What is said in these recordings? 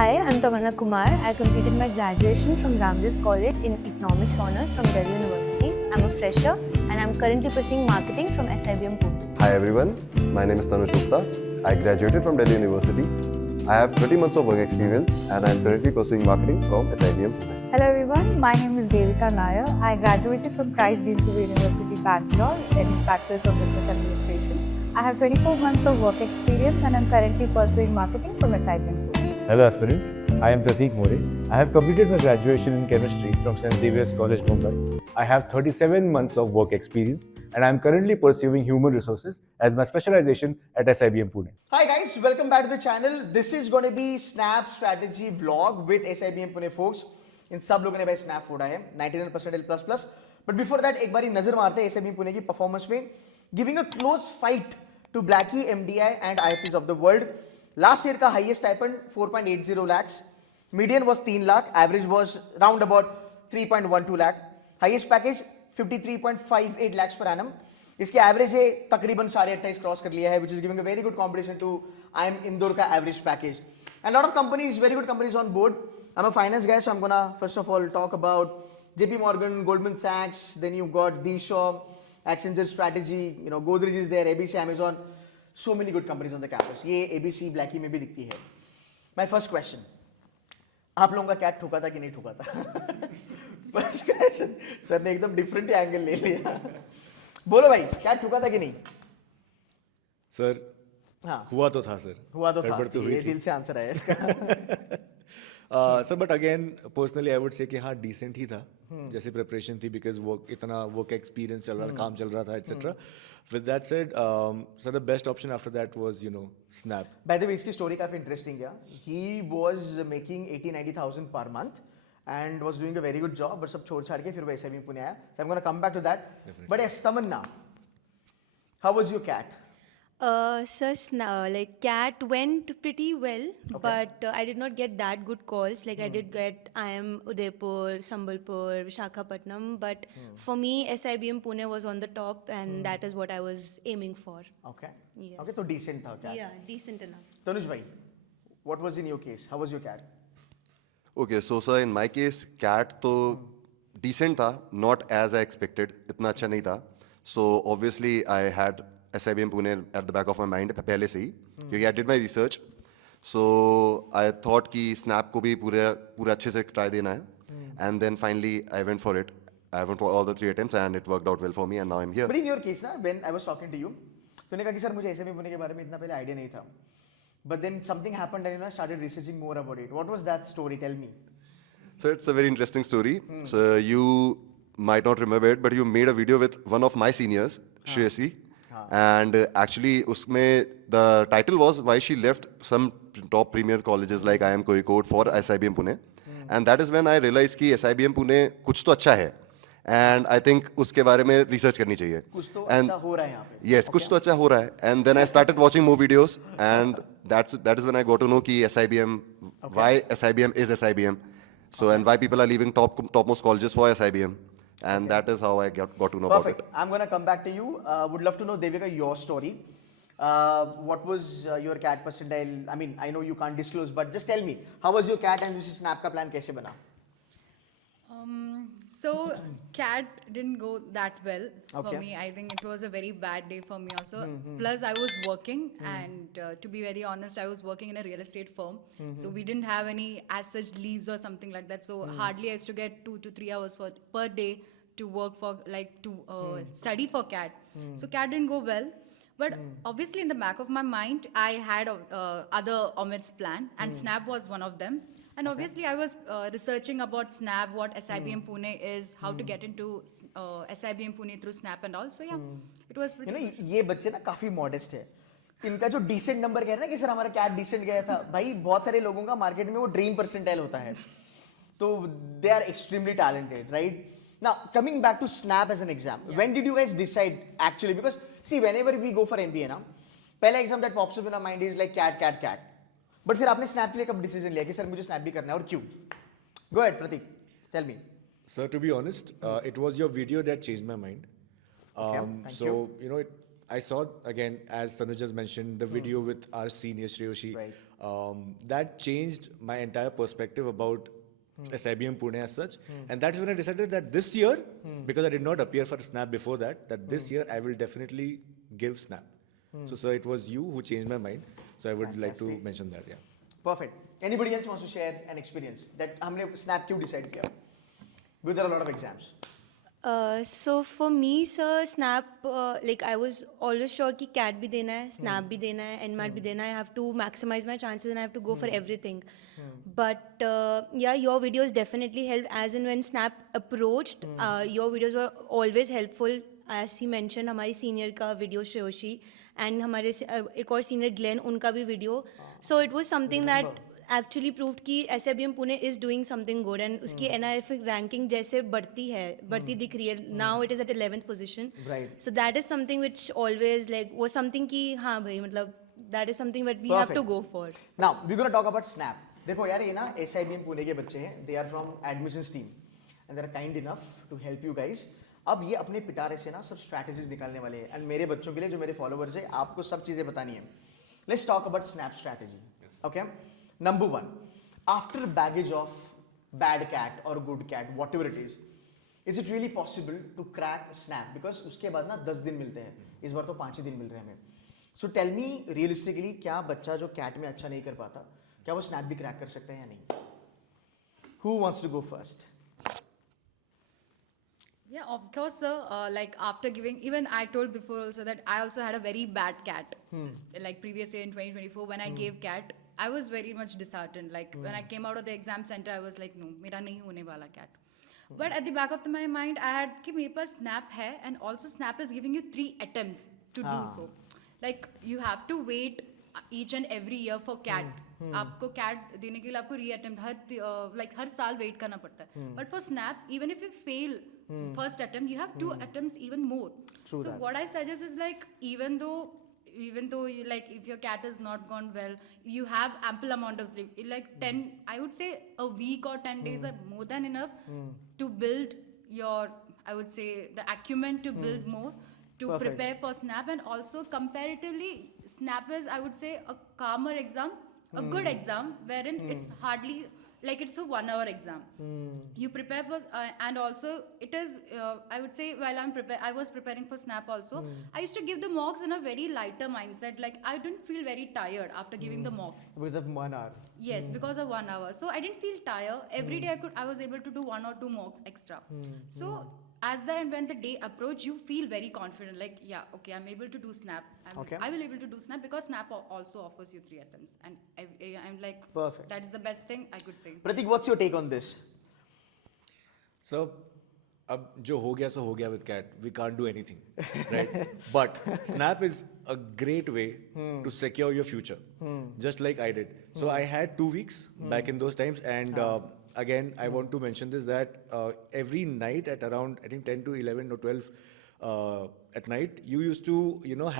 Hi, I'm Tamanna Kumar. I completed my graduation from Ramjas College in Economics Honours from Delhi University. I'm a fresher and I'm currently pursuing marketing from SIBM Pune. Hi everyone, my name is Tanush Gupta. I graduated from Delhi University. I have 30 months of work experience and I am currently pursuing marketing from SIBM. Hello everyone, my name is Devika Nair. I graduated from Christ Deemsbury University, Bangalore in Bachelor's of Business Administration. I have 24 months of work experience and I'm currently pursuing marketing from SIBM. Hello aspirant, I am Prateek More. I have completed my graduation in chemistry from St. Xavier's College, Mumbai. I have 37 months of work experience and I am currently pursuing human resources as my specialization at SIBM Pune. Hi guys, welcome back to the channel. This is going to be Snap strategy vlog with SIBM Pune folks. इन सब लोगों ने भाई snap फोड़ा है 99 percentile plus plus but before that एक बारी नजर मारते हैं एसआईबीएम पुणे की परफॉर्मेंस में giving a close fight to ब्लैकी MDI and IITs of the world last year का highest stipend 4.80 lakhs median was 3 lakh average was round about 3.12 lakh highest package 53.58 lakhs per annum इसके एवरेज है तकरीबन 28.5 क्रॉस कर लिया है which is giving a very good competition to I M Indore का average package and lot of companies very good companies on board I'm a finance guy, so I'm gonna first of all talk about JP Morgan, Goldman Sachs, then you've got D Shaw, Accenture Strategy, you know, Godrej is there, ABC, Amazon, so many good companies on the campus. ये ABC, Blackie में भी दिखती है. My first question, आप लोगों का cat ठुका था कि नहीं ठुका था? First question, सर ने एकदम different एंगल ले लिया. बोलो भाई, कैट ठुका था कि नहीं? सर हाँ हुआ तो था सर हुआ तो था गड़बड़ तो हुई ये थी दिल से आंसर आया इसका. Sir but again personally I would से कि हाँ डिसेंट ही था जैसे प्रिपरेशन थी बिकॉज वर्क इतना वर्क एक्सपीरियंस चल रहा था काम चल रहा था etcetera with that said sir the best option after that was you know snap by the way इसकी स्टोरी काफी इंटरेस्टिंग है he was making 80-90,000 per month and was doing a very good job but सब छोड़ छाड़ के फिर वो SIBM Pune आया so I'm going to come back to that but yes Tamanna how was your cat Sir, like CAT went pretty well, but I did not get that good calls. Like I did get IIM Udaipur, Sambalpur, Vishakhapatnam, but for me SIBM Pune was on the top, and that is what I was aiming for. okay Yes. okay so decent था cat Yeah, decent enough. Tanush bhai what was in your case how was your cat Okay, so sir, in my case, CAT तो decent था, not as I expected, इतना अच्छा नहीं था. So obviously I had SIBM Pune at the back of my mind पहले से ही, क्योंकि I did my research. So I thought कि Snap को भी पूरा अच्छे से try देना है. And then finally I went for it. I went for all the 3 attempts and it worked out well for me and now I'm here. but in your case ना when I was talking to you तूने कहा कि sir मुझे SIBM Pune के बारे में इतना पहले आइडिया नहीं था but then something happened and you know I started researching more about it what was that story tell me So it's a very interesting story. So you might not remember it, but you made a video with one of my seniors, Shreyasi. And actually, usme the title was why she left some top premier colleges like IIM Kozhikode for SIBM Pune. And that is when I realized कि SIBM Pune कुछ तो अच्छा है. And I think उसके बारे में research करनी चाहिए. कुछ तो And अच्छा हो रहा है यहाँ पे yes, कुछ तो अच्छा हो रहा है. And then I started watching more videos, and that is when I got to know कि SIBM, why SIBM is SIBM. So and why people are leaving topmost colleges for SIBM, and that is how I got to know perfect about it. I'm gonna come back to you would love to know Devika your story what was your cat percentile I mean I know you can't disclose but just tell me how was your cat and this snap का plan कैसे बना So CAT didn't go that well Okay. for me. I think it was a very bad day for me also. Plus I was working and to be very honest, I was working in a real estate firm. So we didn't have any as such leaves or something like that. So hardly I used to get 2 to 3 hours per day to work for like to study for CAT. So CAT didn't go well. But obviously in the back of my mind, I had other Omit's plan and Snap was one of them. And obviously I was researching about Snap, what SIBM Pune is, how to get into SIBM Pune through Snap and all. So yeah, it was you pretty know good. ये बच्चे ना काफी modest है इनका जो decent number कह रहे हैं ना कि सर हमारा कैट डिसेंट गया था भाई बहुत सारे लोगों का मार्केट में वो ड्रीम परसेंटाइल होता है तो they are extremely talented right now coming back to Snap as an exam when did you guys decide actually because see whenever we go for MBA ना पहला exam that pops up in our mind is like cat but फिर आपने snap के लिए कब decision लिया कि sir मुझे स्नैप भी करना है और क्यों go ahead Prateek tell me sir to be honest it was your video that changed my mind thank so you know I saw again, as Tanuj just mentioned, the video with our senior Shreyoshi. Right. That changed my entire perspective about SIBM Pune as such. And that's when I decided that this year, because I did not appear for Snap before that, this year I will definitely give Snap. So, sir, it was you who changed my mind. So I would like to mention that, yeah. Perfect. Anybody else wants to share an experience that हमने snap क्यों decide किया? Because there are a lot of exams. So for me, sir, Snap, like I was always sure कि CAT भी देना है, Snap भी देना है, NMAT भी देना है. I have to maximize my chances and I have to go for everything. But yeah, your videos definitely helped. As in when Snap approached, your videos were always helpful. As he mentioned, हमारी senior का video Shreyoshi and हमारे एक और senior Glenn उनका भी video. So it was something that actually proved कि SIBM Pune is doing something good and उसकी NRF ranking जैसे बढ़ती दिख रही है. Now it is at 11th position. Right. So that is something which always like was something कि हाँ भाई मतलब that is something that we have to Perfect. go for. Now we're gonna talk about Snap. देखो यार ये ना SIBM Pune के बच्चे हैं. They are from admissions team and they are kind enough to help you guys. अब ये अपने पिटारे से ना सब strategies निकालने वाले हैं and मेरे बच्चों के लिए जो मेरे followers हैं आपको सब चीजें बतानी है. Let's talk about Snap strategy. Okay. Number one, after baggage of bad cat or good cat, whatever it is it really possible to crack Snap? Because उसके बाद ना 10 दिन मिलते हैं. इस बार तो 5 ही दिन मिल रहे हैं हमें. So tell me realistically, क्या बच्चा जो cat में अच्छा नहीं कर पाता, क्या वो Snap भी crack कर सकता है या नहीं? Who wants to go first? Yeah, of course, sir. Like after giving, even I told before also that I also had a very bad cat. Like previous year in 2024, when I gave cat, I was very much disheartened. Like when I came out of the exam center, I was like, no, मेरा नहीं होने वाला cat. But at the back of my mind, I had कि मेरे पास Snap है, and also Snap is giving you 3 attempts to do so. Like you have to wait each and every year for cat. आपको cat देने के लिए आपको re-attempt हर साल wait करना पड़ता है. But for Snap, even if you fail first attempt, you have 2 attempts even more. True So that. what I suggest is like even though you like if your cat has not gone well, you have ample amount of sleep. Like 10, I would say a week or 10 days are more than enough to build your, I would say, the acumen to build more, to Perfect. prepare for Snap, and also comparatively, Snap is, I would say, a calmer exam, a good exam, wherein it's hardly like it's a 1 hour exam. You prepare for, and also it is, I would say, while I was preparing for Snap also, I used to give the mocks in a very lighter mindset. Like I didn't feel very tired after giving the mocks. Because of 1 hour. Yes, because of 1 hour. So I didn't feel tired. Every day I was able to do 1 or 2 mocks extra. So as when the day approached, you feel very confident. Like, yeah, okay, I'm able to do Snap. Okay. I will able to do Snap because Snap also offers you 3 attempts. And I'm like, Perfect. that's the best thing I could say. Pratik, what's your take on this? So, अब जो हो गया सो हो गया with cat. We can't do anything, right? But Snap is a great way to secure your future, just like I did. So I had 2 weeks back in those times, and again I want to mention this that every night at around I think 10 to 11 or 12 at night you used to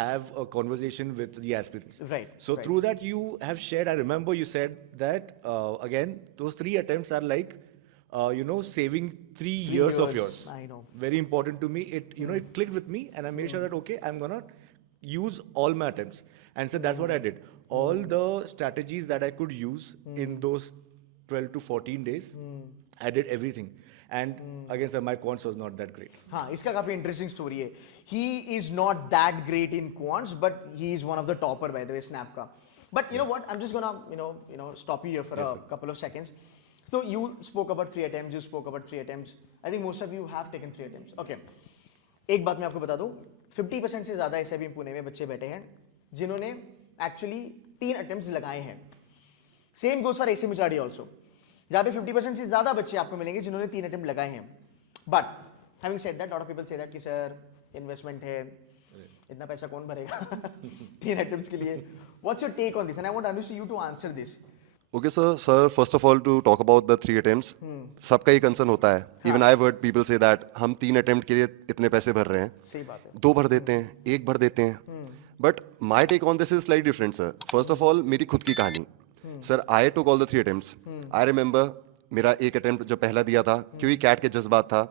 have a conversation with the aspirants. Right, So right. through that you have shared. I remember you said that again those 3 attempts are like saving 3 years of yours. I know. Very important to me. It clicked with me, and I made sure that okay, I'm gonna use all my attempts. And so that's what I did. All the strategies that I could use in those 12 to 14 days, I did everything. And again, sir, my quants was not that great. हाँ, इसका काफी interesting story है. He is not that great in quants, but he is one of the topper by the way, Snap का. But you know what? I'm just gonna stop you here for a couple of seconds. So you spoke about 3 attempts. You spoke about 3 attempts. I think most of you have taken 3 attempts. Okay. एक बात मैं आपको बता दूं, 50% से ज़्यादा SIBM Pune में बच्चे बैठे हैं जिन्होंने actually 3 attempts लगाए हैं. Same goes for AC Michadi also. जहाँ पे 50% से ज़्यादा बच्चे आपको मिलेंगे जिन्होंने 3 attempt लगाए हैं. But having said that, lot of people say that कि sir investment है, इतना पैसा कौन भरेगा 3 attempts के लिए. What's your take on this? And I want Anush you to answer this. Okay, sir. Sir, first of all, to talk about the 3 attempts, सबका ही concern होता है. Even I've heard people say that हम 3 attempt के लिए इतने पैसे भर रहे हैं. सही बात है. 2 भर देते हैं, 1 भर देते हैं. But my take on this is slightly different, sir. First of all, मेरी खुद की कहानी. Sir, I took all the 3 attempts. I remember मेरा एक attempt जो पहला दिया था, क्योंकि CAT के जज्बात था,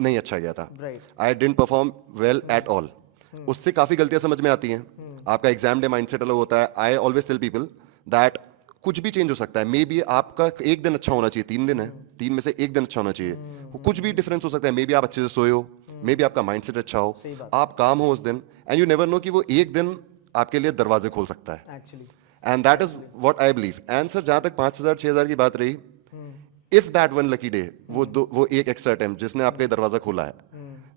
नहीं अच्छा गया था. Right. I didn't perform well at all. उससे काफ़ी गलतियां समझ में आती हैं. आपका एग्जाम डे माइंडसेट अलग होता है. I always tell people that कुछ भी चेंज हो सकता है. मे बी आपका एक दिन अच्छा होना चाहिए, 3 दिन है, 3 में से एक दिन अच्छा होना चाहिए. कुछ भी डिफरेंस हो सकता है. मे बी आप अच्छे से सोए हो, मे बी आपका माइंडसेट अच्छा हो, आप काम हो उस दिन, एंड यू नेवर नो कि वो एक दिन आपके लिए दरवाजे खोल सकता है. Actually and that is what I believe. And sir जहां तक 5,000 6,000 की बात रही, if that one lucky day, वो एक एक्स्ट्रा अटेम्प्ट जिसने आपका ये दरवाजा खोला है,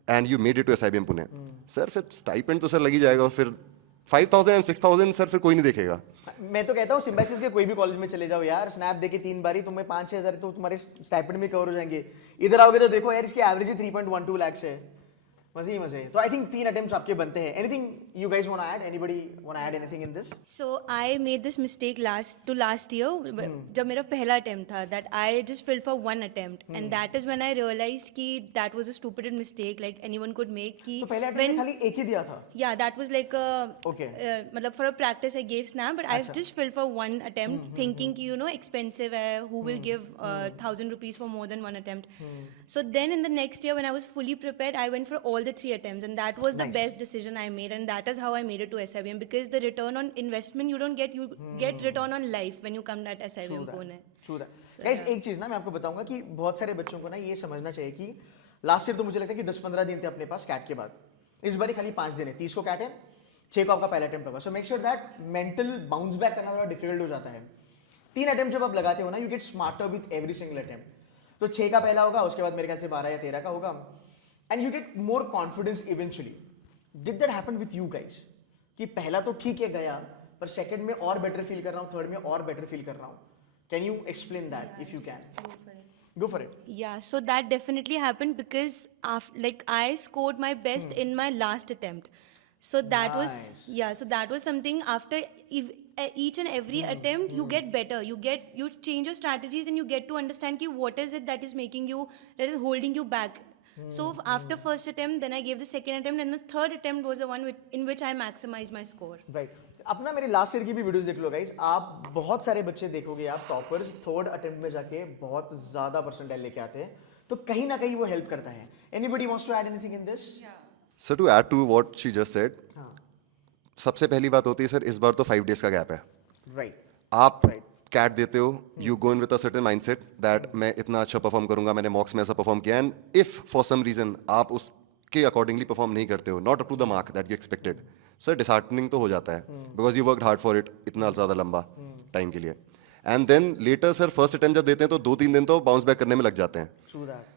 and you made it to SIBM Pune, sir फिर स्टाइपेंड तो सर लग ही जाएगा. और फिर 5,000 एंड 6,000 सर फिर कोई नहीं देखेगा. मैं तो कहता हूँ सिम्बाइसिस के कोई भी कॉलेज में चले जाओ यार, स्नैप देके 3 बारी तुम्हें 5-6 हजार तो तुम्हारे स्टाइपेंड में कवर हो जाएंगे. इधर आओगे तो देखो यार इसकी एवरेज ही 3.12 लाख है. मजे ही मजे. तो आई थिंक 3 अटेम्प्ट्स आपके बनते हैं. Anything you guys want to add? Anybody want to add anything in this? So I made this mistake last year जब मेरा पहला attempt था, that I just filled for one attempt, and that is when I realized कि that was a stupid mistake like anyone could make. कि तो पहले attempt में खाली एक ही दिया था. yeah, that was like a Okay. मतलब for a practice I gave snap, but I've just filled for one attempt, thinking कि you know expensive है, who will give 1,000 rupees for more than one attempt. So then in the next year when I was fully prepared, I went for all the 3 attempts, and that was the best decision I made, and that is how I made it to SIBM, because the return on investment you don't get, you get return on life when you come at SIBM Pune. True that. Guys, एक चीज ना मैं आपको बताऊंगा कि बहुत सारे बच्चों को ना ये समझना चाहिए कि लास्ट ईयर तो मुझे लगता है कि 10-15 दिन थे अपने पास कैट के बाद. इस बार खाली 5 दिन है. 30 को कैट है, 6 को आपका पहला अटेम्प्ट होगा. So make sure that mental bounce back करना थोड़ा डिफिकल्ट हो जाता है. 3 अटेम्प्ट जब आप लगाते हो ना, you get smarter with every single attempt. तो 6 का पहला होगा, उसके बाद मेरे ख्याल से 12 या 13 का होगा, and you get more confidence eventually. Did that happen with you guys? कि पहला तो ठीक है गया, पर सेकंड में और बेटर फील कर रहा हूँ, थर्ड में और बेटर फील कर रहा हूँ. Can you explain that if you can? Go for it. Yeah, so that definitely happened because after, like I scored my best in my last attempt. So that was so that was something after each and every attempt you get better. You change your strategies and you get to understand ki what is it that is making you, that is holding you back. So after first attempt, then I gave the second attempt, and the third attempt was the one in which I maximized my score. Right. अपना मेरे last year की भी videos देख लो guys. आप बहुत सारे बच्चे देखोगे, आप टॉपर्स थर्ड अटेम्प्ट में जाके बहुत ज्यादा परसेंटाइल लेके आते हैं. तो कहीं ना कहीं वो हेल्प करता है. Anybody wants to add anything in this? Sir to add to what she just said, सबसे पहली बात होती है सर इस बार तो 5 डेज का गैप है. राइट. आप कैट देते हो, you go in with a certain mindset that मैं इतना अच्छा परफॉर्म करूंगा, मैंने मॉक्स में ऐसा परफॉर्म किया, and if for some reason आप उसके अकॉर्डिंगली परफॉर्म नहीं करते हो, not up to the mark that you expected, sir disheartening तो हो जाता है, because you worked hard for it इतना ज़्यादा लंबा टाइम के लिए. And then later sir first attempt जब देते हैं तो 2-3 दिन तो बाउंस बैक करने में लग जाते हैं.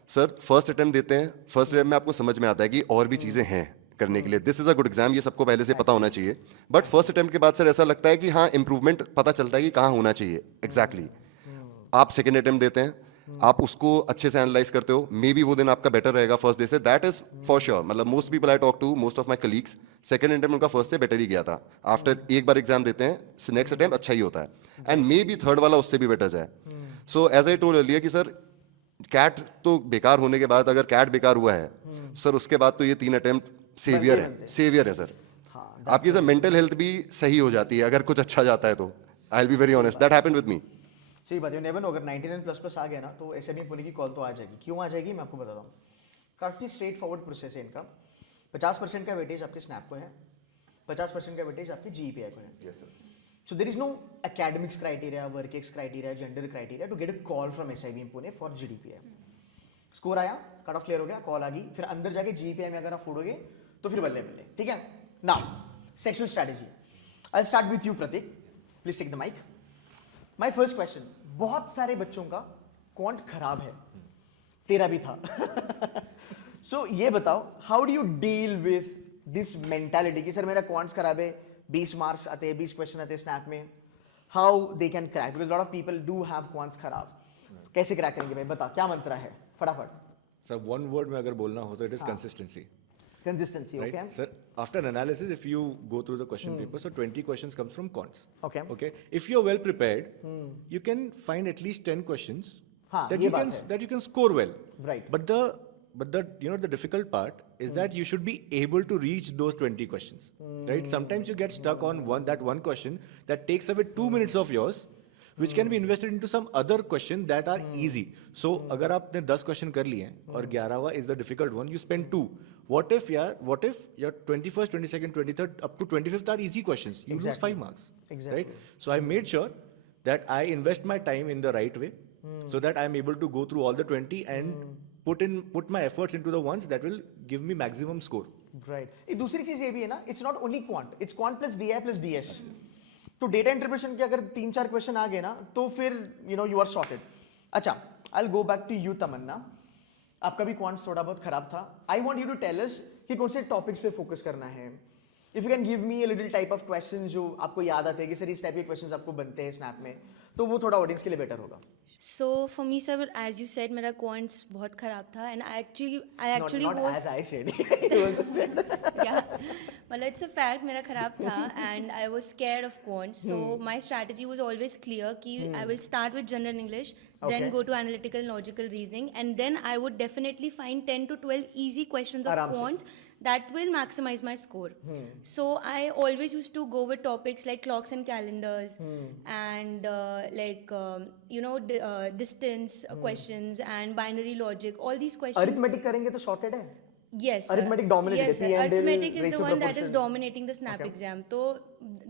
सर फर्स्ट अटेम्प्ट देते हैं, फर्स्ट अटेम्प्ट में आपको समझ में आता है कि और भी चीज़ें हैं करने के लिए. This is a good exam, ये सबको पहले से पता होना चाहिए. बट फर्स्ट अटेम्प्ट के बाद सर ऐसा लगता है कि हाँ इंप्रूवमेंट पता चलता है कि कहाँ होना चाहिए एग्जैक्टली. आप सेकेंड अटेम्प्ट देते हैं, आप उसको अच्छे से एनालाइज करते हो, मे बी वो दिन आपका बेटर रहेगा फर्स्ट डे से. That is for sure. मतलब most people I talk to, most of my colleagues, second attempt उनका फर्स्ट से बेटर ही गया था. आफ्टर एक बार एग्जाम देते हैं, नेक्स्ट अटेम्प्ट अच्छा ही होता है, एंड मे बी थर्ड वाला उससे भी बेटर जाए. So as I told earlier कि सर कैट तो बेकार होने के बाद, अगर कैट बेकार हुआ है सर उसके बाद तो ये 3 अटेम्प्ट सेवियर है सर. आपकी सर मेंटल हेल्थ भी सही हो जाती है अगर कुछ अच्छा जाता है तो. I will be very honest, that happened with me. सही बात है. नेवर नो, अगर 99++ आ गया ना तो एसआईबीएम पुणे की कॉल तो आ जाएगी. क्यों आ जाएगी मैं आपको बताता हूँ. काफी स्ट्रेट फॉरवर्ड प्रोसेस है इनका. 50% का वेटेज आपके स्नैप को है, 50% का वेटेज आपके जीपीआई को है. Yes sir. So there is no academics criteria, work ex criteria, gender criteria to get a call from SIBM Pune for GDPI. Score आया, कट ऑफ क्लियर हो गया, कॉल आ गई, फिर अंदर जाके जीपीआई में अगर आप फोड़ोगे तो फिर बल्ले बल्ले. ठीक है. Now sectional strategy. I start with you Prateek, please take the mic. My first question, बहुत सारे बच्चों का क्वांट खराब है, तेरा भी था. सो ये बताओ, how do you deal with this mentality कि सर मेरा क्वांट्स खराब है, 20 मार्क्स आते हैं, 20 क्वेश्चन आते हैं स्नैप में, how they can crack, because lot of people do have quants खराब. कैसे क्रैक करेंगे भाई, बता क्या मंत्र है फटाफट. सर वन वर्ड में अगर बोलना हो तो it is consistency. Consistency, Right, okay. sir. After analysis, if you go through the question paper, so 20 questions comes from cons. Okay. Okay. If you're well prepared, you can find at least 10 questions हाँ, that ये you can बात है. that you can score well. Right. But the you know the difficult part is that you should be able to reach those 20 questions. Right. Sometimes you get stuck on that one question that takes away 2 minutes of yours, which can be invested into some other question that are easy. So अगर आपने 10 question कर लिए हैं और 11वां is the difficult one, you spend 2. what if your 21st, 22nd, 23rd, up to 25th are easy questions? You lose 5 marks. Exactly. Right? So I made sure that I invest my time in the right way so that I'm able to go through all the 20 and put my efforts into the ones that will give me maximum score. Right एक दूसरी चीज ये भी है ना, it's not only quant, it's quant plus DI plus DS. तो data interpretation के अगर 3-4 क्वेश्चन आ गए ना तो फिर यू आर सॉर्टेड. अच्छा, I will go back to you Tamanna. आपका भी क्वांट्स थोड़ा बहुत खराब था. I want you to tell us कि कौन से टॉपिक्स पे फोकस करना है. If you can give me a little type of question जो आपको याद आते हैं कि सर इस टाइप के क्वेश्चंस आपको बनते हैं स्नैप में, तो वो थोड़ा ऑडियंस के लिए बेटर होगा. So for me, sir, as you said, मेरा quants बहुत खराब था, and I actually not was as I said. He also said. yeah, well, it's a fact, मेरा खराब था, and I was scared of quants. So my strategy was always clear कि I will start with general English, Okay. then go to analytical and logical reasoning, and then I would definitely find 10 to 12 easy questions of आराम से. quants that will maximize my score. So I always used to go with topics like clocks and calendars, and distance questions and binary logic. All these questions. Arithmetic करेंगे तो sorted है. Yes, sir. Arithmetic dominated, Yes, sir. P&L, Arithmetic is ratio the one that is proportion. dominating the snap exam. तो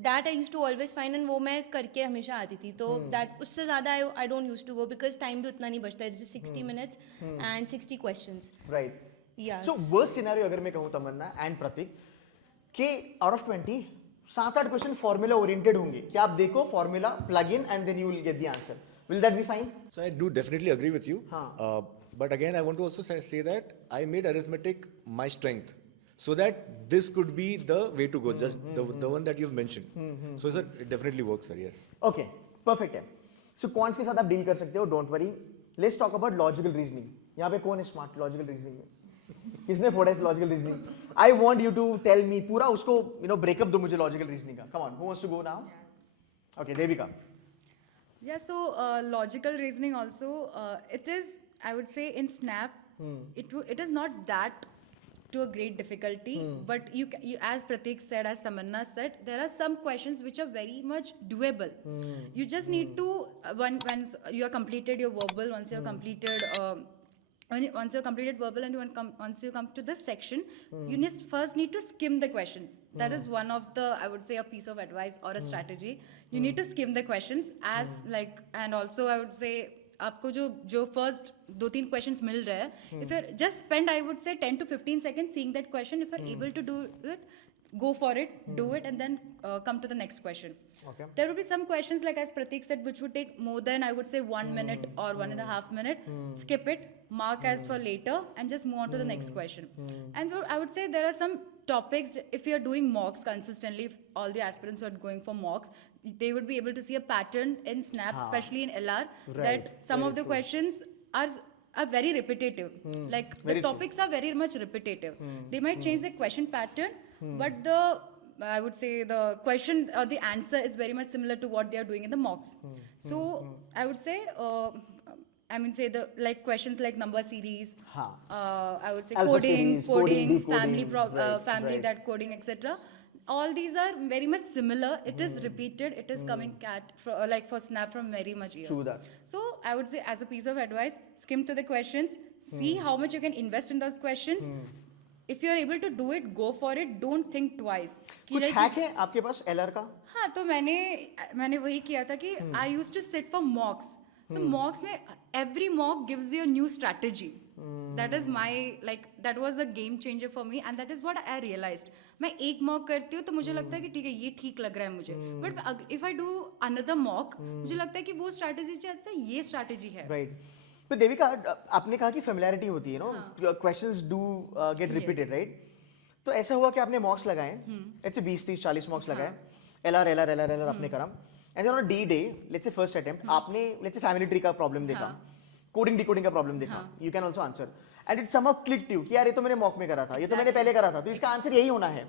that I used to always find, and वो मैं करके हमेशा आती थी. तो that उससे ज़्यादा I don't used to go because time भी उतना नहीं बचता. It's just 60 minutes and 60 questions. Right. Yeah. So worst scenario अगर मैं कहूँ तमन्ना एंड प्रतीक कि out of 20 7-8 question formula oriented होंगे कि आप देखो formula plug in and then you will get the answer. Will that be fine? So I do definitely agree with you. हाँ. But again, I want to also say that I made arithmetic my strength, so that this could be the way to go. Just the one that you've mentioned. So sir, it definitely works, sir. Yes. Okay, perfect है. सो quants के साथ आप deal कर सकते हो, don't worry. Let's talk about logical reasoning. यहाँ पे कौन है स्मार्ट लॉजिकल रीजनिंग में? किसने फोड़ा इस logical reasoning? I want you to tell me पूरा उसको ब्रेकअप दो मुझे लॉजिकल रीजनिंग का. Come on, who wants to go now? Okay, Devika. Yeah, so logical reasoning also, it is, I would say, in Snap, it is not that to a great difficulty, but you, as Pratik said, as Tamanna said, there are some questions which are very much doable. You just need to, once you are completed your verbal, once you are completed, once you're completed verbal and once you come to this section, you first need to skim the questions. That is one of the, I would say, a piece of advice or a strategy. You need to skim the questions as and also I would say, आपको जो first 2-3 questions मिल रहे हैं, if you just spend, I would say, 10 to 15 seconds seeing that question, if you're able to do it, go for it, do it, and then come to the next question. Okay. There will be some questions, like as Pratik said, which would take more than, I would say, 1 minute or 1.5 minutes. Skip it, mark as for later, and just move on to the next question. And I would say there are some topics, if you're doing mocks consistently, if all the aspirants who are going for mocks, they would be able to see a pattern in Snap, especially in LR, that some of the questions are very repetitive. Like the topics are very much repetitive. They might change the question pattern, but I would say the question or the answer is very much similar to what they are doing in the mocks. So I would say, say the questions like number series. I would say Alpha coding, series, coding, family, decoding, right, family right. that coding, etc. All these are very much similar. It is repeated. It is coming for Snap from very much years. True that. So I would say, as a piece of advice, skim to the questions, see how much you can invest in those questions. If you are able to do it, go for it. Don't think twice. कि कुछ like- hack है आपके पास LR का? हाँ, तो मैंने वही किया था कि I used to sit for mocks. So mocks में every mock gives you a new strategy. That is my that was a game changer for me, and that is what I realized. मैं एक mock करती हूँ तो मुझे लगता है कि ठीक है ये ठीक लग रहा है मुझे. But if I do another mock, मुझे लगता है कि वो strategy जैसे ये strategy है. राइट. तो देविका, आपने कहा कि फेमिलियरिटी होती है, questions do get repeated, right? तो ऐसा हुआ कि आपने मॉक्स लगाए, ऐसे 20, 30, 40 मॉक्स लगाए, LR आपने करा, and on D day, let's say first attempt, आपने लेट्स से फैमिली ट्री का प्रॉब्लम देखा, कोडिंग डिकोडिंग का प्रॉब्लम देखा, you can also answer, and it somehow clicked you कि यार ये तो मैंने मॉक में करा था, ये तो मैंने पहले करा था, तो इसका आंसर यही होना है.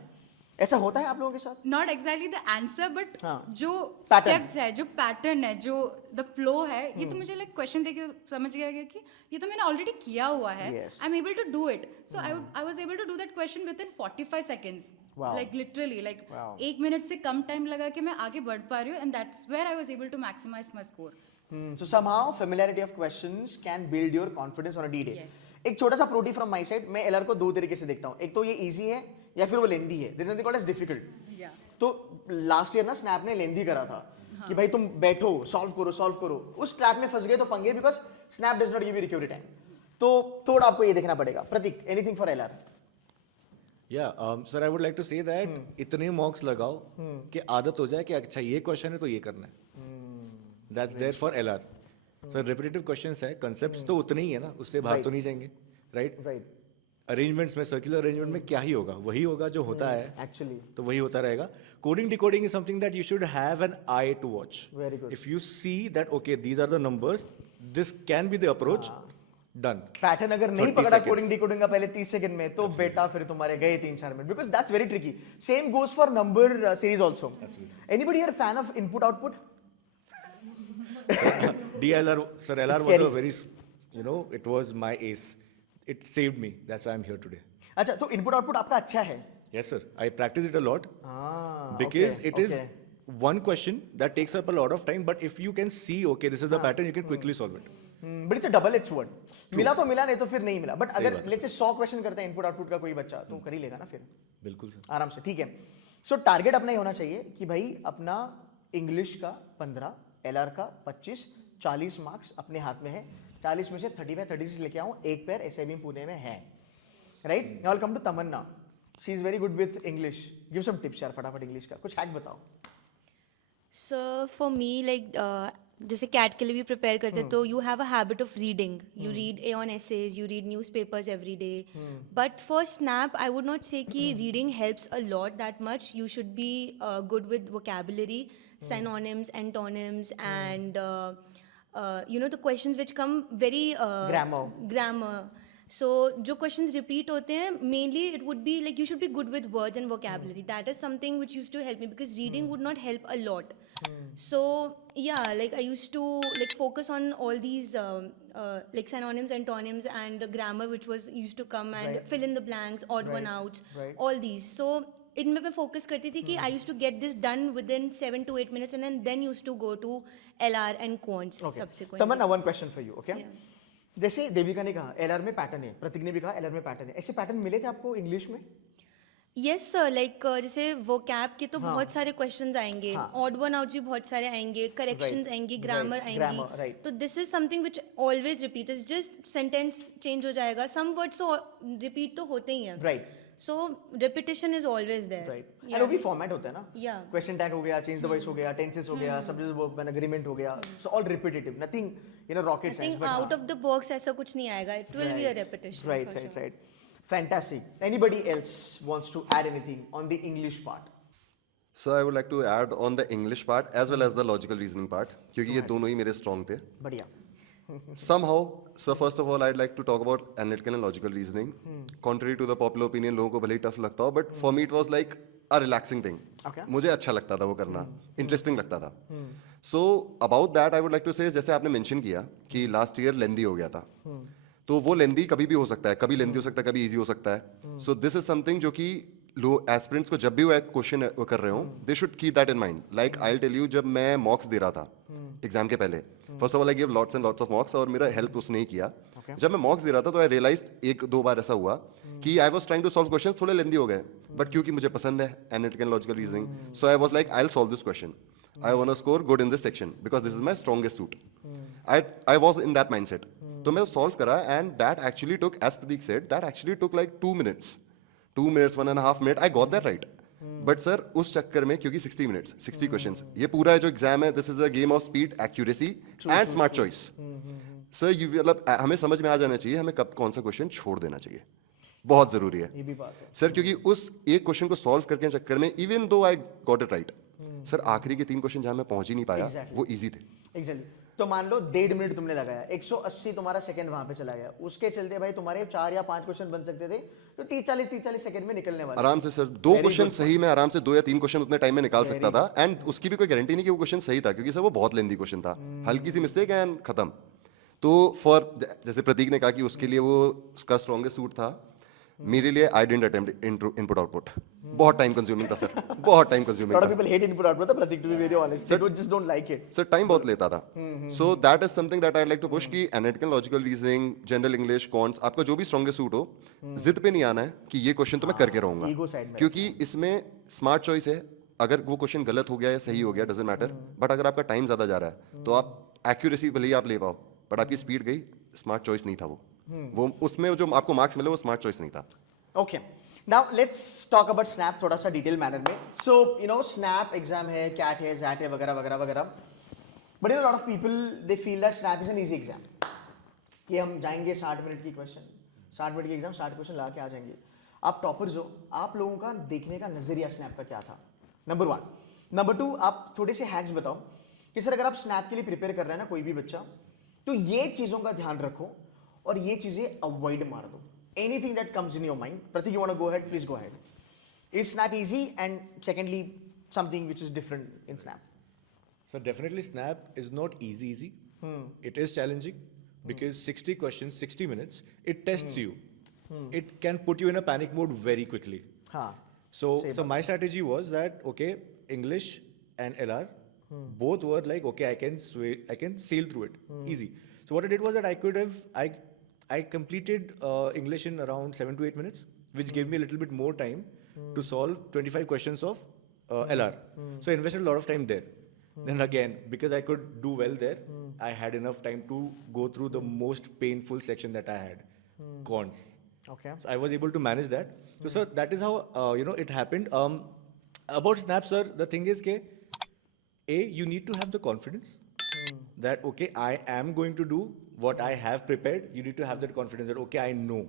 ऐसा होता है आप लोगों के साथ? Not exactly the answer, but जो Pattern. steps है, जो pattern है, जो the flow है, ये तो मुझे question देके समझ गया कि ये तो मैंने already किया हुआ है. Yes. I'm able to do it. So I was able to do that question within 45 seconds. Wow. Like literally, Wow. 1 minute से कम time लगा कि मैं आगे बढ़ पा रही हूँ, and that's where I was able to maximize my score. So somehow familiarity of questions can build your confidence on a D-Day. Yes. एक छोटा सा प्रोटी फ्रॉम माय साइड, मैं एलआर को दो तरीके से देखता हूँ, एक तो ये इजी है या फिर वो लेंदी है, there is nothing called as difficult. Yeah. तो लास्ट ईयर ना स्नैप ने लेंदी करा था कि भाई तुम बैठो सॉल्व करो, उस ट्रैप में फंस गए तो पंगे, because snap does not give you recovery time. तो थोड़ा आपको ये देखना पड़ेगा. Prateek, anything for LR? Yeah, sir, I would like to say that इतने मॉक्स लगाओ कि आदत हो जाए कि अच्छा ये क्वेश्चन है तो ये करना है. That's there for LR. Sir repetitive questions है, कंसेप्ट्स तो उतने ही है ना, उससे बाहर तो नहीं जाएंगे, राइट? राइट. अरेंजमेंट्स में, सर्कुलर अरेंजमेंट में क्या ही होगा, वही होगा जो होता है, एक्चुअली तो वही होता रहेगा. Coding decoding is something that you should have an eye to watch. Very good. If you see that okay these are the numbers, this can be the approach, done. Pattern अगर नहीं 30 पकड़ा seconds. Coding decoding का पहले 30 second में, तो बेटा फिर तुम्हारे गए 3-4 minute, because that's very tricky. Same goes for number series also. Anybody here fan of input output? DLR, sir, LR was Scary. a very, you know, it was my ace. It saved me. That's why I'm here today. अच्छा, तो input output आपका अच्छा है. Yes, sir. I practice it a lot हाँ, because okay, it is okay. one question that takes up a lot of time. But if you can see, okay, this is the pattern, you can quickly solve it. But it's a double edge sword. मिला तो मिला, नहीं तो फिर नहीं मिला. But सही अगर बात है। लेट्स से 100 क्वेश्चन करता है इनपुट आउटपुट का कोई बच्चा, तो कर ही लेगा ना फिर बिल्कुल सर. आराम से. ठीक है. सो टारगेट अपना ये होना चाहिए कि भाई अपना इंग्लिश का 15, एलआर का 25, 40 मार्क्स अपने हाथ में है. 40 में से 35, 36 लेके आऊं, एक पैर एसआईबीएम पुणे में है. Right. Now come to Tamanna. She is very good with English. Give some tips यार, फटाफट इंग्लिश का कुछ हैक बताओ. So for me, like जैसे कैट के लिए भी प्रिपेयर करते तो you have a habit of reading. You read on essays, you read newspapers every day. But for SNAP I would not say कि reading helps a lot that much. You should be good with vocabulary, synonyms, antonyms, and you know the questions which come very grammar. So जो questions repeat होते हैं, mainly it would be like you should be good with words and vocabulary. That is something which used to help me because reading would not help a lot. So yeah, like I used to like focus on all these like synonyms, antonyms, and the grammar which was used to come and fill in the blanks, odd one outs, all these. So इनमें मैं focus करती थी कि I used to get this done within 7 to 8 minutes and then used to go to LR and quants subsequently. Tamanna, one question for you. Okay. जैसे देविका ने कहा LR में pattern है, प्रतीक ने भी कहा एलआर में पैटर्न है, ऐसे पैटर्न मिले थे आपको इंग्लिश में? यस सर, लाइक जैसे वो कैप के तो बहुत सारे क्वेश्चंस आएंगे, ऑड वन आउट भी बहुत सारे आएंगे, करेक्शंस आएंगे, ग्रामर आएंगी. तो this is something which always repeats. Just sentence change हो जाएगा, सम वर्ड्स तो रिपीट तो होते ही हैं. Right. So repetition is always there. Right. And वो भी फॉर्मेट होता है ना. Yeah. क्वेश्चन टैग हो गया, चेंज द वॉइस हो गया, टेंसेस हो गया, सब्जेक्ट वर्ब एंड एग्रीमेंट हो गया. So all repetitive, nothing you know rocket science. Think out of the box ऐसा कुछ नहीं आएगा. It will be a repetition. Right. Fantastic. Anybody else wants to add anything on the English part? So I would like to add on the English part as well as the logical reasoning part, क्योंकि ये दोनों ही मेरे strong थे. बढ़िया. Somehow, so first of all, I'd like to talk about analytical and logical reasoning. Contrary to the popular opinion, लोगों को भले ही tough लगता हो, but for me it was like a relaxing thing. Okay. मुझे अच्छा लगता था वो करना, interesting लगता था. So about that, I would like to say, जैसे आपने mention किया कि last year lengthy हो गया था. तो वो लेंदी कभी भी हो सकता है, कभी लेंदी हो सकता है, कभी इजी हो सकता है. सो दिस इज समथिंग जो कि लो एस्पिरेंट्स को जब भी वो क्वेश्चन कर रहे हो, they should keep that in mind. Like I tell you, जब मैं मॉक्स दे रहा था एग्जाम के पहले, first of all I give lots and lots of mocks, और मेरा हेल्प उसने ही किया. जब मैं मॉक्स दे रहा था तो आई रियलाइज 1-2 बार ऐसा हुआ कि I was trying to solve question, थोड़े लेंदी हो गए, बट क्योंकि मुझे पसंद है analytical and logical reasoning, so I was like I will solve this question. I want to score good in this section because this is my strongest suit. I was in that mindset. तो मैं solve करा and that actually took, as Pradeep said, that actually took like 2 minutes. 2 minutes, 1.5 minutes, I got that right. But sir, उस चक्कर में क्योंकि 60 minutes, 60 questions, ये पूरा जो एग्जाम है, this is a game of speed, accuracy and smart choice. Sir, you मतलब हमें समझ में आ जाना चाहिए हमें कब कौन सा क्वेश्चन छोड़ देना चाहिए. बहुत जरूरी है. ये भी बात है. सर क्योंकि उस एक क्वेश्चन को सॉल्व करके चक्कर में, even though I got it right, sir आखिरी के 3 क्वेश्चन जहां मैं पहुंच ही नहीं पाया, वो इजी थे. एग्जैक्टली. तो मान लो 1.5 मिनट तुमने लगाया, 180 तुम्हारा सेकंड वहां पे चला गया, उसके चलते भाई तुम्हारे 4 या 5 क्वेश्चन बन सकते थे, तो 30-40 सेकंड में निकलने वाले. आराम से सर 2 क्वेश्चन सही में आराम से 2 या 3 क्वेश्चन उतने टाइम में निकाल सकता था. एंड उसकी भी कोई गारंटी नहीं कि वो क्वेश्चन सही था, क्योंकि सर वो बहुत लेंदी क्वेश्चन था, हल्की सी मिस्टेक एंड खत्म. तो फॉर जैसे प्रतीक ने कहा कि उसके लिए वो उसका स्ट्रॉन्गेस्ट सूट था, मेरे लिए I didn't attempt input output बहुत टाइम कंज्यूमिंग था सर, बहुत टाइम कंज्यूमिंग lot of था people hate input output, Pratik, to be very honest. They just don't like it. Sir, time बहुत लेता था. So that is something that I like to push कि analytical logical reasoning, general English, cons, आपका जो भी strongest suit हो, जिद पे नहीं आना है कि ये क्वेश्चन तो मैं करके ego रहूंगा, side में क्योंकि इसमें स्मार्ट चॉइस है. अगर वो क्वेश्चन गलत हो गया या सही हो गया डजंट मैटर, बट अगर आपका टाइम ज्यादा जा रहा है तो आप एक्यूरेसी भले ही आप ले पाओ, बट आपकी स्पीड गई, स्मार्ट चॉइस नहीं था वो उसमें जो आपको मार्क्स मिले वो स्मार्ट चॉइस नहीं था. Okay. Now let's talk about Snap थोड़ा सा डिटेल मैनर में. So you know Snap exam है, CAT है, ZAT है, वगैरह वगैरह वगैरह. But you know a lot of people they feel that Snap is an easy exam. कि हम जाएंगे 60 मिनट की क्वेश्चन, 60 मिनट की एग्जाम, 60 क्वेश्चन ला के आ जाएंगे. आप टॉपर्स हो, आप लोगों का देखने का नजरिया स्नैप का क्या था? नंबर 1. नंबर 2, आप थोड़े से हैक्स बताओ कि सर अगर आप स्नैप के लिए प्रिपेयर कर रहे हैं ना कोई भी बच्चा, तो ये चीजों का ध्यान रखो और ये चीजें अवॉइड मार दो. Anything that comes in your mind. Pratik, you want to go ahead? Please go ahead. Is Snap easy? And secondly, something which is different in Snap. So definitely Snap is not easy. It is challenging because 60 questions, 60 minutes, it tests you. It can put you in a panic mode very quickly. हाँ. So my strategy was that, okay, English and LR, both were like, okay, I can sail through it, easy. So what I did was that I completed English in around 7 to 8 minutes, which gave me a little bit more time to solve 25 questions of LR. So I invested a lot of time there. Then again, because I could do well there, I had enough time to go through the most painful section that I had, cons. Okay. So I was able to manage that. So sir, that is how it happened. About Snap, sir, the thing is you need to have the confidence that okay, I am going to do what I have prepared. You need to have that confidence that okay, I know.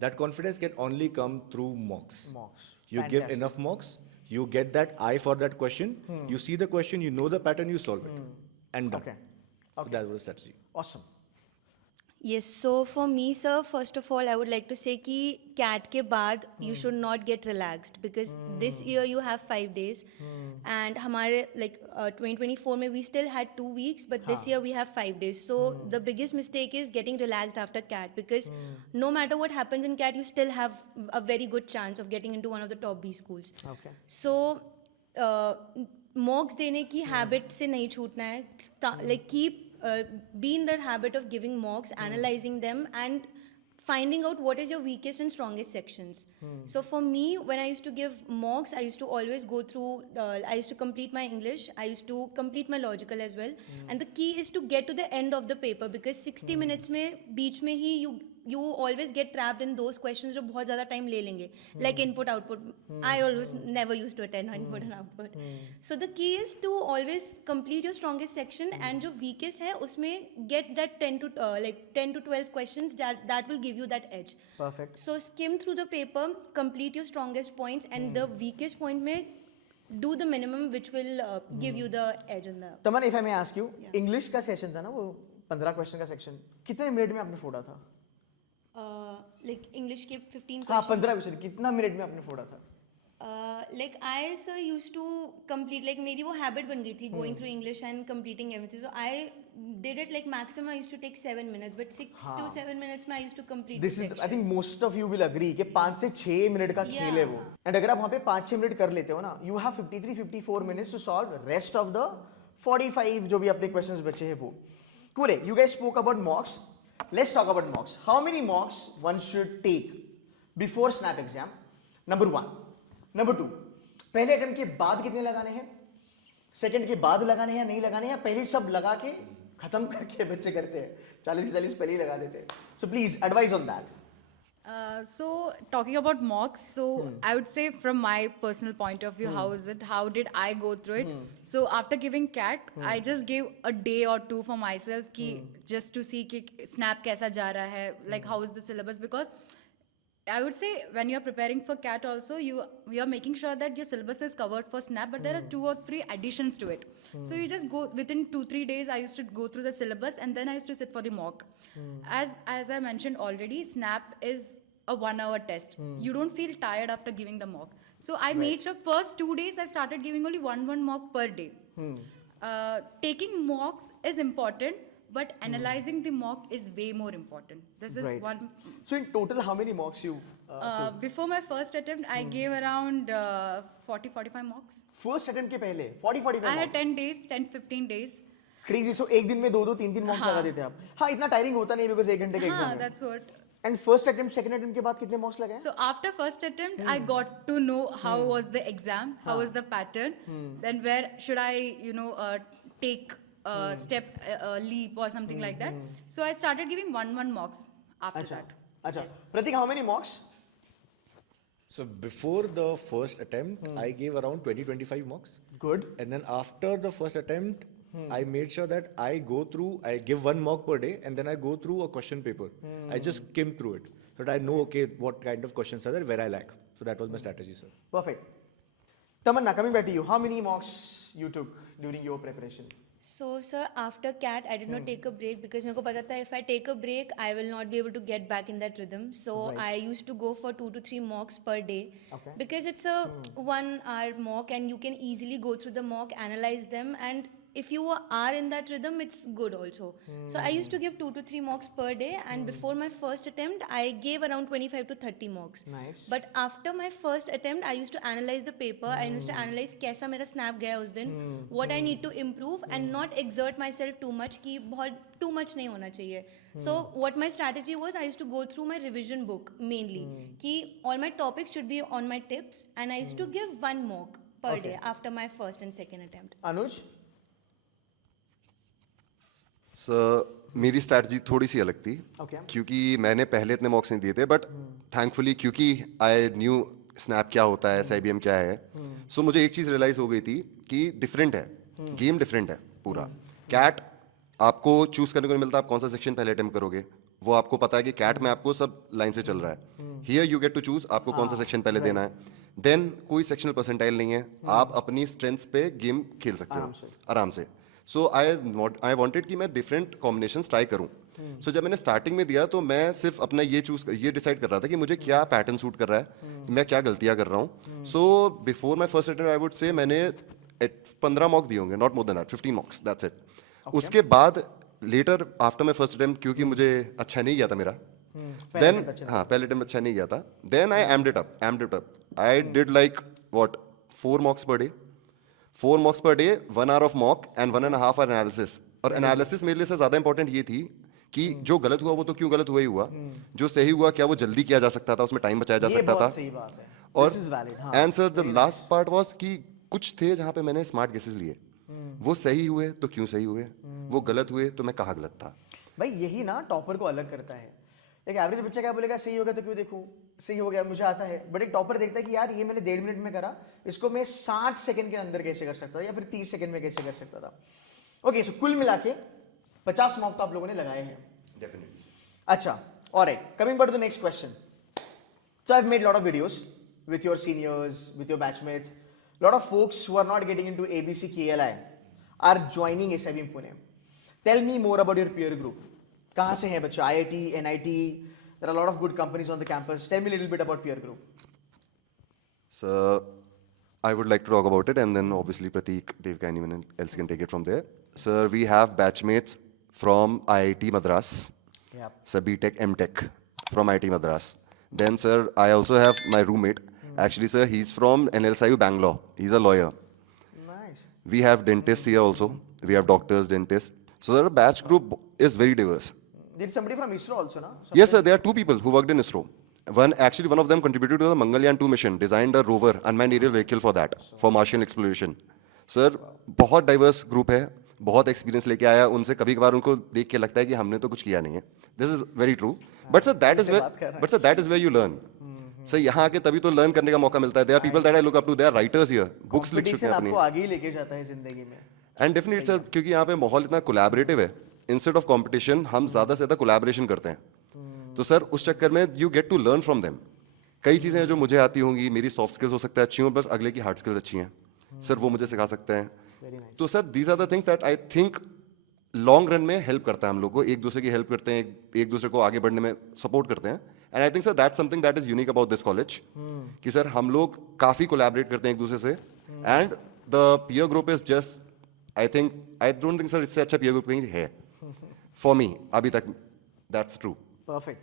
That confidence can only come through mocks. You give Fantastic. enough mocks, you get that eye for that question, you see the question, you know the pattern, you solve it, and done. Okay. So that was the strategy. Awesome. Yes, so for me, sir, first of all, I would like to say कि CAT के बाद you should not get relaxed because this year you have 5 days and हमारे like 2024 में we still had 2 weeks, but this year we have 5 days. So the biggest mistake is getting relaxed after CAT because no matter what happens in CAT, you still have a very good chance of getting into one of the top B schools. Okay. So mocks देने की habit से नहीं छूटना है. Like keep be in the habit of giving mocks, analyzing them, and finding out what is your weakest and strongest sections. So for me, when I used to give mocks, I used to always go through, I used to complete my English, I used to complete my logical as well. And the key is to get to the end of the paper because 60 minutes में बीच में ही you always get trapped in those questions जो बहुत ज़्यादा time ले लेंगे. Like input output. I always never used to attend input and output. So the key is to always complete your strongest section and जो weakest है उसमें get that 10 to 12 questions that will give you that edge. Perfect. So skim through the paper, complete your strongest points and the weakest point में do the minimum which will give you the edge in the. Taman, if I may ask you, English का session था ना वो 15 question का section, कितने minute में आपने फोड़ा था? Like English के 15 हाँ, questions. 15 क्वेश्चन कितना मिनट में आपने फोड़ा था? Like I sir used to complete, like मेरी वो habit बन गई थी going through English and completing everything. So I did it like maximum I used to take 7 minutes, but 6 to 7 minutes में I used to complete This the is, section. I think most of you will agree कि 5 से 6 minute का खेल है वो. And अगर आप वहाँ पे 5-6 मिनट कर लेते हो ना, you have 53-54 minutes to solve rest of the 45 जो भी अपने questions बचे हैं वो. Kure, you guys spoke about mocks. Let's talk about mocks. How many mocks one should take before snap exam? Number 1. Number 2. पहले अटेम्प्ट के बाद कितने लगाने हैं? सेकंड के बाद लगाने हैं या नहीं लगाने हैं? पहले सब लगा के खत्म करके बच्चे करते हैं. 40-40 पहले ही लगा देते हैं. So please advise on that. So talking about mocks, so I would say from my personal point of view, how is it? How did I go through it? So after giving CAT, I just gave a day or two for myself, just to see कि snap कैसा जा रहा है, like how is the syllabus, because I would say when you're preparing for CAT also, you are making sure that your syllabus is covered for snap, but there are 2 or 3 additions to it. So you just go within 2-3 days. I used to go through the syllabus and then I used to sit for the mock. As I mentioned already, snap is a 1-hour test. You don't feel tired after giving the mock. So I made sure first 2 days I started giving only one mock per day. Taking mocks is important, but analyzing the mock is way more important. This is Right. one. So in total, how many mocks you? Before my first attempt, I gave around 40-45 mocks. First attempt के पहले 40-45 I had 10 days, 10-15 days. Crazy. सो एक दिन में 2-2 3-3 मॉक्स लगा देते आप. हाँ, इतना टायरिंग होता नहीं बिकॉज 1 घंटे के एग्जाम हाँ, है. that's what. And first attempt second attempt के बाद कितने मॉक्स लगाए? So after first attempt, I got to know how was the exam, how was the pattern, then where should I, take step leap or something like that. So I started giving 1 mocks after अच्छा that. अच्छा. Yes. Prateek, how many mocks? So before the first attempt, I gave around 20-25 mocks. Good. And then after the first attempt, I made sure that I give 1 mock per day, and then I go through a question paper. I just skim through it so that I know, okay, what kind of questions are there, where I lack. So that was my strategy, sir. Perfect. Tamanna, coming back to you, how many mocks you took during your preparation? So, sir, after CAT, I did not take a break because मेरे को पता था if I take a break, I will not be able to get back in that rhythm. So, I used to go for 2 to 3 mocks per day. Okay. Because it's a 1 hour mock and you can easily go through the mock, analyze them, and if you are in that rhythm, it's good also. So, I used to give 2 to 3 mocks per day, and before my first attempt, I gave around 25 to 30 mocks. Nice. But after my first attempt, I used to analyze the paper. I used to analyze कैसा मेरा snap गया उस दिन, what I need to improve, and not exert myself too much कि बहुत too much नहीं होना चाहिए. So what my strategy was, I used to go through my revision book mainly कि all my topics should be on my tips, and I used to give 1 mock per day after my first and second attempt. Anuj? मेरी strategy थोड़ी सी अलग थी. Okay. क्योंकि मैंने पहले इतने मॉक्स नहीं दिए थे, बट थैंकफुली क्योंकि आई न्यू स्नैप क्या होता है, SIBM क्या है, सो मुझे एक चीज़ रियलाइज हो गई थी कि डिफरेंट है, गेम डिफरेंट है पूरा. कैट आपको चूज करने को नहीं मिलता आप कौन सा सेक्शन पहले अटेम्प्ट करोगे, वो आपको पता है कि कैट में आपको सब लाइन से चल रहा है. Here you get to choose आपको कौन सा सेक्शन पहले देना है. देन कोई सेक्शनल परसेंटाइल नहीं है, आप अपनी स्ट्रेंथ्स पे गेम खेल सकते हो आराम से. सो आई वांटेड कि मैं डिफरेंट कॉम्बिनेशंस ट्राई करूं. सो जब मैंने स्टार्टिंग में दिया तो मैं सिर्फ अपना ये डिसाइड कर रहा था कि मुझे क्या पैटर्न सूट कर रहा है, मैं क्या गलतियां कर रहा हूं. So before my first attempt I would say मैंने 15 मॉक दिए होंगे, not more than that, 15 mocks, that's it. उसके बाद later after my first attempt, क्योंकि मुझे अच्छा नहीं गया था मेरा, देन पहले अटेम्प्ट अच्छा नहीं गया था, then I amped it up. I did like what 4 mocks per day, 4 mocks per day, 1 hour of mock and 1.5 hour analysis. और एनालिसिस मेरे लिए से ज्यादा इंपॉर्टेंट ये थी कि जो गलत हुआ वो तो क्यों गलत हुआ ही हुआ, जो सही हुआ क्या वो जल्दी किया जा सकता था, उसमें टाइम बचाया जा ये सकता था. बहुत सही बात है. और This is valid, हाँ. And sir the last part was कि कुछ थे जहां पे मैंने स्मार्ट गेसेस लिए, वो सही हुए तो क्यों सही हुए, वो गलत हुए तो मैं कहाँ गलत था. भाई यही ना टॉपर को अलग करता है. एक एवरेज बच्चा क्या बोलेगा, सही हो गया तो क्यों देखूं, सही हो गया मुझे आता है. बट एक टॉपर देखता है कि यार ये मैंने 1.5 मिनट में करा, इसको मैं 60 सेकंड के अंदर कैसे कर सकता था, या फिर 30 सेकंड में कैसे कर सकता था. ओके, सो कुल मिला के 50 मॉक तो आप लोगों ने लगाए हैं. डेफिनेटली. अच्छा, alright, coming back to the next question. So I've made a lot of videos with your seniors, with your batchmates. A lot of folks who are not getting into ABC KLI are joining SIBM Pune. Tell me more about your peer group. कहाँ से हैं बच्चे? IIT, NIT. There are a lot of good companies on the campus. Tell me a little bit about peer group. So I would like to talk about it, and then obviously Prateek, Devika, anyone else can take it from there. Sir, we have batchmates from IIT Madras. Yep. Sir, BTech, MTech from IIT Madras. Then, sir, I also have my roommate. Actually, sir, he's from NLSIU Bangalore. He's a lawyer. Nice. We have dentists here also. We have doctors, dentists. So, sir, batch group is very diverse. Did somebody from ISRO also, na? Yes, sir, there are 2 people who worked in ISRO. One of them contributed to the Mangalyaan 2 mission, designed a rover, unmanned aerial vehicle for that, for Martian exploration. Sir, बहुत diverse group है, बहुत experience लेके आया. उनसे कभी कभार उनको देख के लगता है कि हमने तो कुछ किया नहीं है. This is very true. But sir, that is where you learn. Sir यहाँ आके तभी तो लर्न करने का मौका मिलता है. There are people that I look up to. They are writers here. Books लिख चुके हैं अपनी. आपको आगे ही लेके जाता है जिंदगी में. एंड डेफिनेटली सर, क्योंकि यहाँ पे माहौल इतना कोलैबोरेटिव है, इंस्टेड ऑफ कंपटीशन हम ज़्यादा से ज़्यादा कोलैबोरेशन करते हैं. तो सर उस चक्कर में you get to learn from them. कई चीज़ें हैं जो मुझे आती होंगी, मेरी सॉफ्ट स्किल्स हो सकता है अच्छी हों, बस अगले की हार्ड स्किल्स अच्छी हैं, सर वो मुझे सिखा सकते हैं. तो sir these are the things that I think long run में हेल्प करता है हम लोग को. एक दूसरे की हेल्प करते हैं, एक दूसरे को आगे बढ़ने में सपोर्ट करते हैं. And I think sir that's something that is unique about this college, कि सर हम लोग काफ़ी कोलैबोरेट करते हैं एक दूसरे से. And the peer group is just, I don't think sir इससे अच्छा पीयर ग्रुप कहीं है. For me, abhi tak, that's true. Perfect.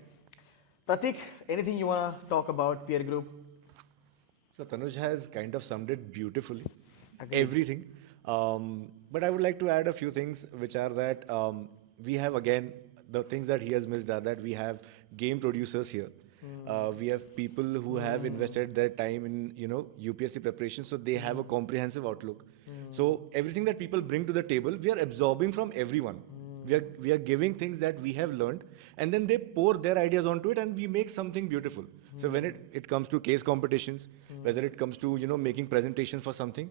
Pratik, anything you want to talk about peer group? So Tanuj has kind of summed it beautifully. Everything. But I would like to add a few things, which are that we have, again, the things that he has missed are that we have game producers here. We have people who have invested their time in, UPSC preparation, so they have a comprehensive outlook. So everything that people bring to the table, we are absorbing from everyone. We are giving things that we have learned, and then they pour their ideas onto it, and we make something beautiful. So when it comes to case competitions, whether it comes to making presentations for something,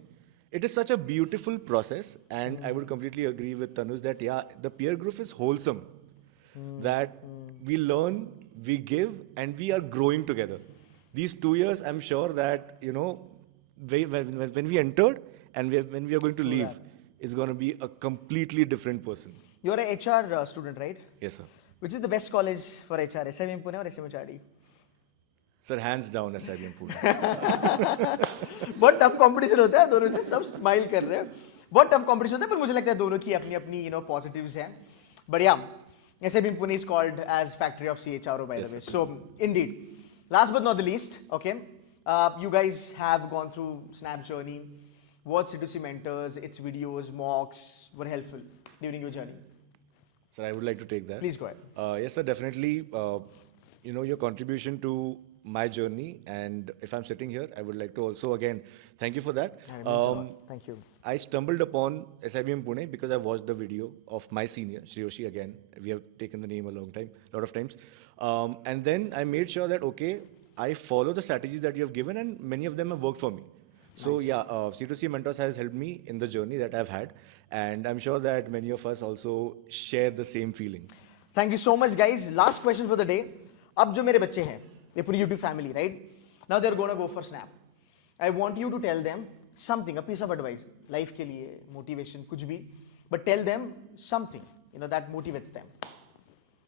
it is such a beautiful process. And I would completely agree with Tanuj that the peer group is wholesome. That we learn, we give, and we are growing together. These 2 years, I'm sure that when we entered and when we are going to leave, it's going to be a completely different person. You're a HR student, right? Yes, sir. Which is the best college for HR, SIBM Pune or SMHRD? Sir, hands down, SIBM Pune. बहुत tough competition होता है दोनों से, सब smile कर रहे हैं. बहुत टफ कंपटीशन होता है, पर मुझे लगता है दोनों की अपनी अपनी पॉजिटिव्स हैं. But yeah, SIBM Pune is called as factory of CHRO, by the way. So indeed, last but not the least, okay, you guys have gone through Snap journey. What C2C mentors, its videos, mocks were helpful during your journey? Sir, I would like to take that. Please go ahead. Yes, sir, definitely. Your contribution to my journey, and if I'm sitting here, I would like to also again thank you for that. Thank you. I stumbled upon SIBM Pune because I watched the video of my senior, Shreyoshi, again. We have taken the name a lot of times. And then I made sure that, okay, I follow the strategies that you have given, and many of them have worked for me. So yeah, C2C Mentors has helped me in the journey that I've had. And I'm sure that many of us also share the same feeling. Thank you so much, guys. Last question for the day. अब जो मेरे बच्चे हैं, they put YouTube family, right? Now they're gonna go for Snap. I want you to tell them something, a piece of advice, life के लिए, motivation, कुछ भी, but tell them something, that motivates them.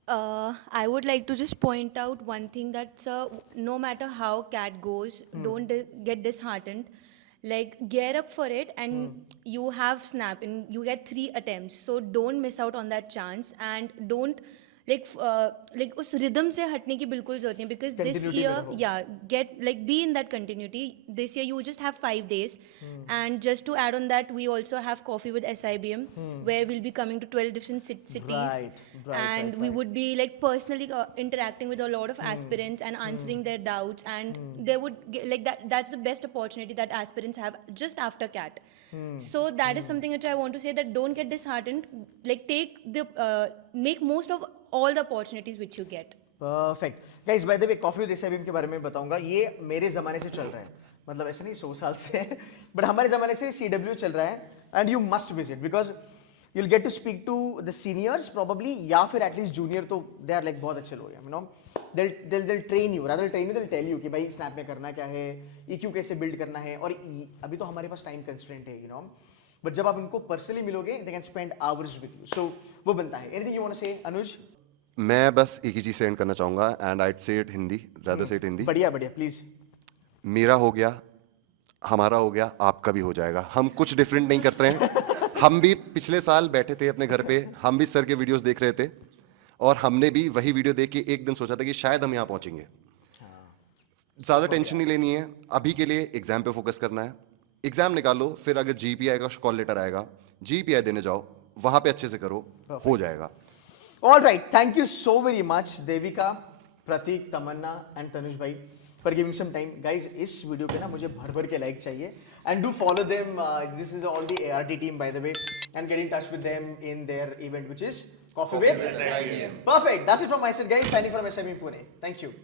I would like to just point out one thing that no matter how CAT goes, don't get disheartened. Like, gear up for it, and you have Snap, and you get 3 attempts. So don't miss out on that chance, and don't like उस rhythm से हटने की बिल्कुल जरूरत नहीं, because this year, be in that continuity. This year you just have 5 days, and just to add on that, we also have coffee with SIBM, where we'll be coming to 12 different cities, and we would be like personally interacting with a lot of aspirants and answering their doubts, and they would that's the best opportunity that aspirants have just after CAT. So that is something which I want to say, that don't get disheartened. Like, make most of all the opportunities which you get. Perfect. Guys, by the way, Coffee with SIBM के बारे में बताऊंगा. ये मेरे ज़माने से चल रहा है. मतलब ऐसा नहीं 100 साल से, but हमारे ज़माने से CW चल रहा है. And you must visit, because you'll get to speak to the seniors probably, या फिर at least junior, तो they are like बहुत अच्छे लोग हैं. They'll train you, rather train you, they'll tell you कि भाई Snap में करना क्या है, EQ कैसे build करना है, और अभी तो हमारे पास time constraint है, But जब आप इनको personally मिलोगे, they can spend hours with you. So वो बनता है. Anything you want to say, Anuj? मैं बस एक ही चीज़ सेंड करना चाहूँगा, and I'd say it Hindi, rather say it Hindi. बढ़िया, please. मेरा हो गया, हमारा हो गया, आपका भी हो जाएगा. हम कुछ डिफरेंट नहीं करते हैं. हम भी पिछले साल बैठे थे अपने घर पे, हम भी सर के वीडियोस देख रहे थे, और हमने भी वही वीडियो देख के एक दिन सोचा था कि शायद हम यहाँ पहुँचेंगे. ज़्यादा टेंशन नहीं लेनी है. अभी के लिए एग्जाम पे फोकस करना है. एग्जाम निकालो, फिर अगर GPI का कॉल लेटर आएगा, GPI देने जाओ, वहाँ पे अच्छे से करो, हो जाएगा. All right, thank you so very much, Devika, Pratik, Tamanna, and Tanuj bhai, for giving some time. Guys, इस वीडियो पे ना मुझे भर के लाइक चाहिए, and do follow them. This is all the ART team, by the way, and get in touch with them in their event, which is Coffee with SIBM. Perfect. That's it from my side, guys. Signing from SIBM Pune. Thank you.